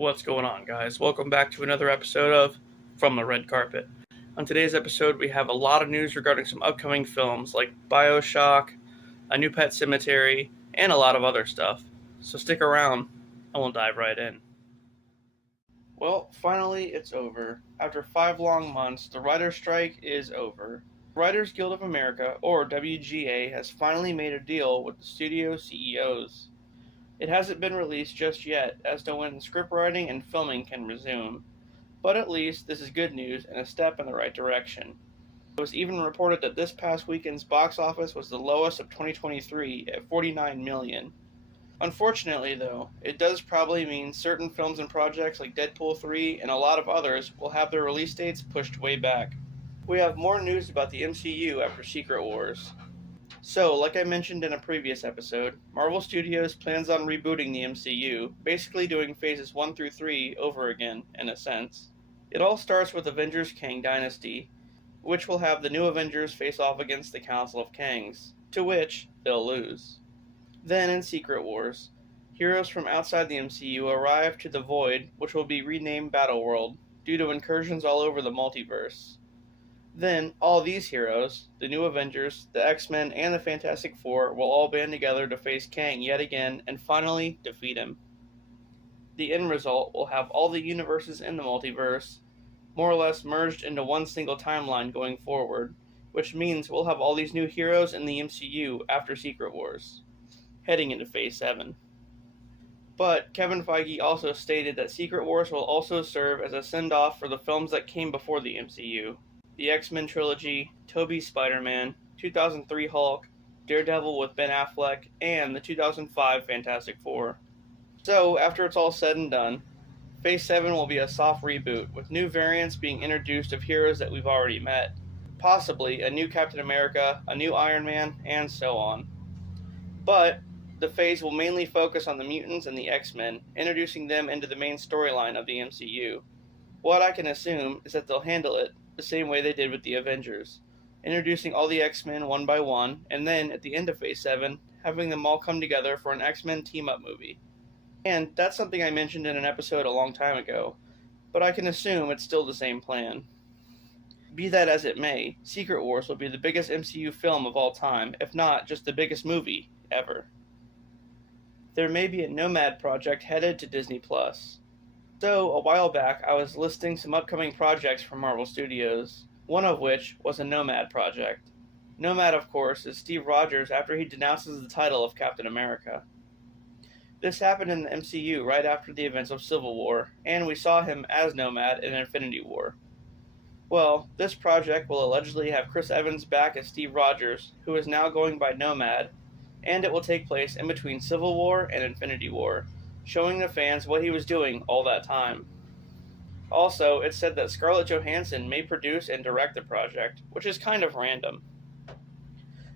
What's going on, guys? Welcome back to another episode of From the Red Carpet. On today's episode, we have a lot of news regarding some upcoming films like Bioshock, a new Pet Sematary, and a lot of other stuff. So stick around, and we'll dive right in. Well, finally, it's over. After 5 long months, the writer's strike is over. Writers Guild of America, or WGA, has finally made a deal with the studio CEOs. It hasn't been released just yet as to when scriptwriting and filming can resume, but at least this is good news and a step in the right direction. It was even reported that this past weekend's box office was the lowest of 2023 at $49 million. Unfortunately, though, it does probably mean certain films and projects like Deadpool 3 and a lot of others will have their release dates pushed way back. We have more news about the MCU after Secret Wars. So, like I mentioned in a previous episode, Marvel Studios plans on rebooting the MCU, basically doing phases 1 through 3 over again, in a sense. It all starts with Avengers Kang Dynasty, which will have the new Avengers face off against the Council of Kangs, to which they'll lose. Then, in Secret Wars, heroes from outside the MCU arrive to the Void, which will be renamed Battleworld, due to incursions all over the multiverse. Then, all these heroes, the new Avengers, the X-Men, and the Fantastic Four, will all band together to face Kang yet again and finally defeat him. The end result will have all the universes in the multiverse more or less merged into one single timeline going forward, which means we'll have all these new heroes in the MCU after Secret Wars, heading into Phase 7. But Kevin Feige also stated that Secret Wars will also serve as a send-off for the films that came before the MCU. The X-Men trilogy, Tobey's Spider-Man, 2003 Hulk, Daredevil with Ben Affleck, and the 2005 Fantastic Four. So, after it's all said and done, Phase 7 will be a soft reboot, with new variants being introduced of heroes that we've already met. Possibly a new Captain America, a new Iron Man, and so on. But the phase will mainly focus on the mutants and the X-Men, introducing them into the main storyline of the MCU. What I can assume is that they'll handle it the same way they did with the Avengers, introducing all the X-Men one by one, and then, at the end of Phase 7, having them all come together for an X-Men team-up movie. And that's something I mentioned in an episode a long time ago, but I can assume it's still the same plan. Be that as it may, Secret Wars will be the biggest MCU film of all time, if not just the biggest movie ever. There may be a Nomad project headed to Disney+. So, a while back, I was listing some upcoming projects from Marvel Studios, one of which was a Nomad project. Nomad, of course, is Steve Rogers after he denounces the title of Captain America. This happened in the MCU right after the events of Civil War, and we saw him as Nomad in Infinity War. Well, this project will allegedly have Chris Evans back as Steve Rogers, who is now going by Nomad, and it will take place in between Civil War and Infinity War, showing the fans what he was doing all that time. Also, it's said that Scarlett Johansson may produce and direct the project, which is kind of random.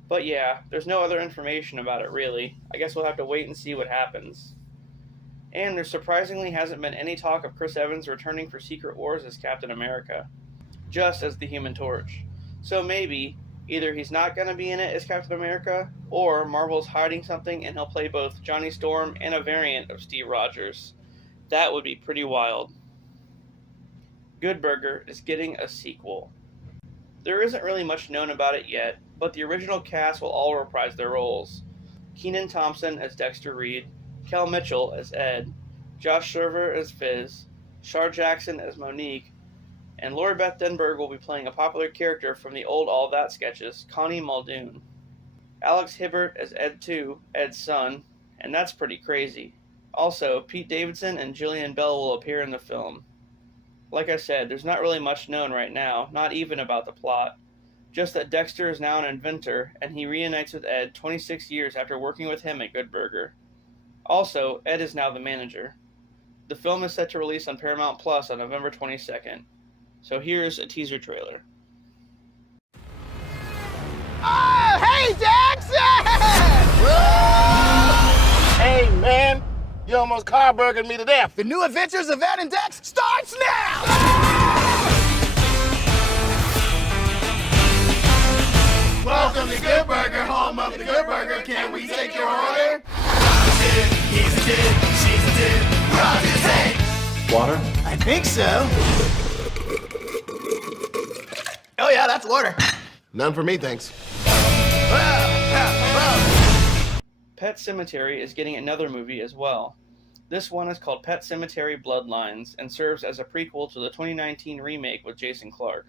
But yeah, there's no other information about it really. I guess we'll have to wait and see what happens. And there surprisingly hasn't been any talk of Chris Evans returning for Secret Wars as Captain America, just as the Human Torch. So maybe, either he's not going to be in it as Captain America, or Marvel's hiding something and he'll play both Johnny Storm and a variant of Steve Rogers. That would be pretty wild. Good Burger is getting a sequel. There isn't really much known about it yet, but the original cast will all reprise their roles. Kenan Thompson as Dexter Reed, Kel Mitchell as Ed, Josh Server as Fizz, Shar Jackson as Monique, and Lori Beth Denberg will be playing a popular character from the old All That sketches, Connie Muldoon. Alex Hibbert as Ed 2, Ed's son, and that's pretty crazy. Also, Pete Davidson and Jillian Bell will appear in the film. Like I said, there's not really much known right now, not even about the plot. Just that Dexter is now an inventor, and he reunites with Ed 26 years after working with him at Good Burger. Also, Ed is now the manager. The film is set to release on Paramount Plus on November 22nd. So here's a teaser trailer. Oh, hey, Dexter! Hey, man, you almost car-burgered me to death. The new Adventures of Ed and Dex starts now! Welcome to Good Burger, home of the Good Burger. Can we take your order? He's a kid, she's a kid, Rogers, hey! Water? I think so. Oh yeah, that's water. None for me, thanks. Pet Sematary is getting another movie as well. This one is called Pet Sematary Bloodlines and serves as a prequel to the 2019 remake with Jason Clarke.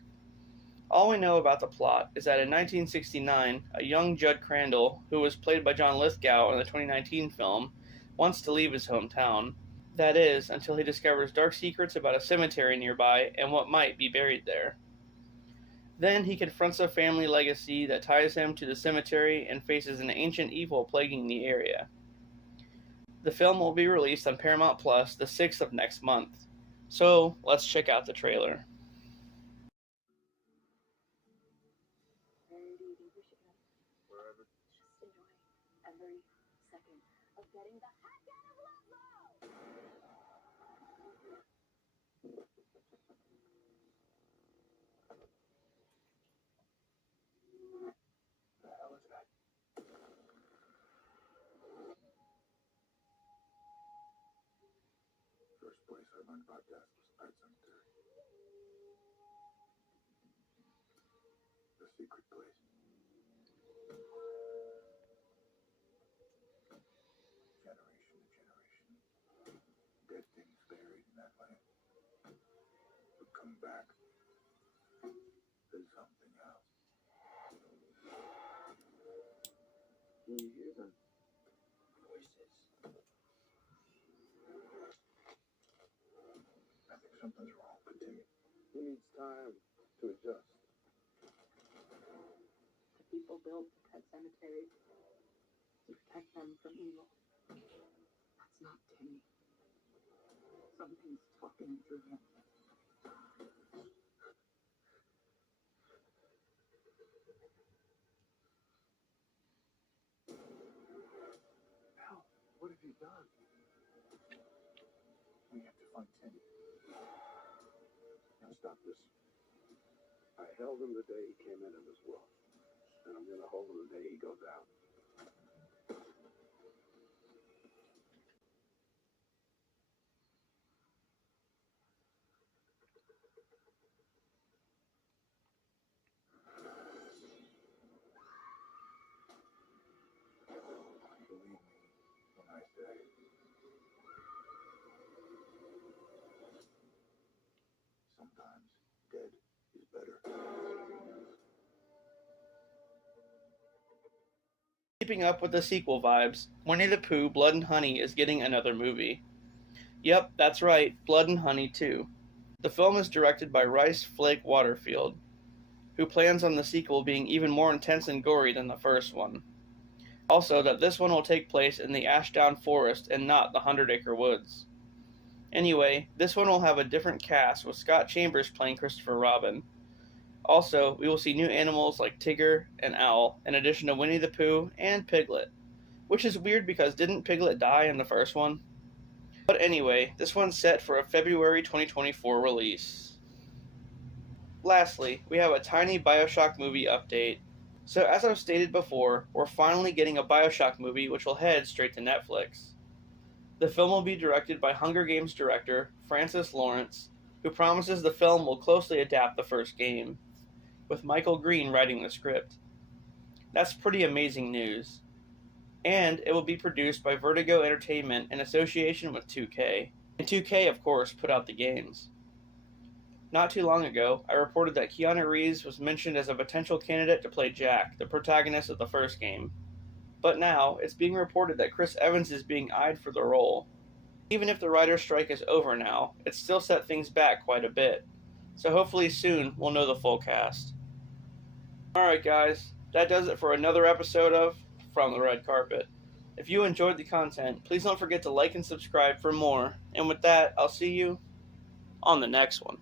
All we know about the plot is that in 1969, a young Judd Crandall, who was played by John Lithgow in the 2019 film, wants to leave his hometown. That is, until he discovers dark secrets about a cemetery nearby and what might be buried there. Then he confronts a family legacy that ties him to the cemetery and faces an ancient evil plaguing the area. The film will be released on Paramount Plus the 6th of next month. So, let's check out the trailer. First place I learned about death was Pet Sematary. The secret place. Generation to generation. Dead things buried in that land would come back as something else. Can you hear them? Voices. I think something's wrong with Timmy. He needs time to adjust. The people built the Pet Sematary to protect them from evil. That's not Timmy. Something's talking through him. Hell, what have you done? We have to find Timmy. Now stop this. I held him the day he came into this world, and I'm gonna hold him the day he goes out. Believe me when I say sometimes dead is better. Keeping up with the sequel vibes, Winnie the Pooh Blood and Honey is getting another movie. Yep, that's right, Blood and Honey 2. The film is directed by Rice Flake Waterfield, who plans on the sequel being even more intense and gory than the first one. Also, that this one will take place in the Ashdown Forest and not the 100-acre woods. Anyway, this one will have a different cast with Scott Chambers playing Christopher Robin. Also, we will see new animals like Tigger and Owl, in addition to Winnie the Pooh and Piglet. Which is weird because didn't Piglet die in the first one? But anyway, this one's set for a February 2024 release. Lastly, we have a tiny Bioshock movie update. So as I've stated before, we're finally getting a Bioshock movie which will head straight to Netflix. The film will be directed by Hunger Games director Francis Lawrence, who promises the film will closely adapt the first game, with Michael Green writing the script. That's pretty amazing news. And it will be produced by Vertigo Entertainment in association with 2K. And 2K, of course, put out the games. Not too long ago, I reported that Keanu Reeves was mentioned as a potential candidate to play Jack, the protagonist of the first game. But now, it's being reported that Chris Evans is being eyed for the role. Even if the writer's strike is over now, it's still set things back quite a bit. So hopefully soon, we'll know the full cast. Alright guys, that does it for another episode of From the Red Carpet. If you enjoyed the content, please don't forget to like and subscribe for more. And with that, I'll see you on the next one.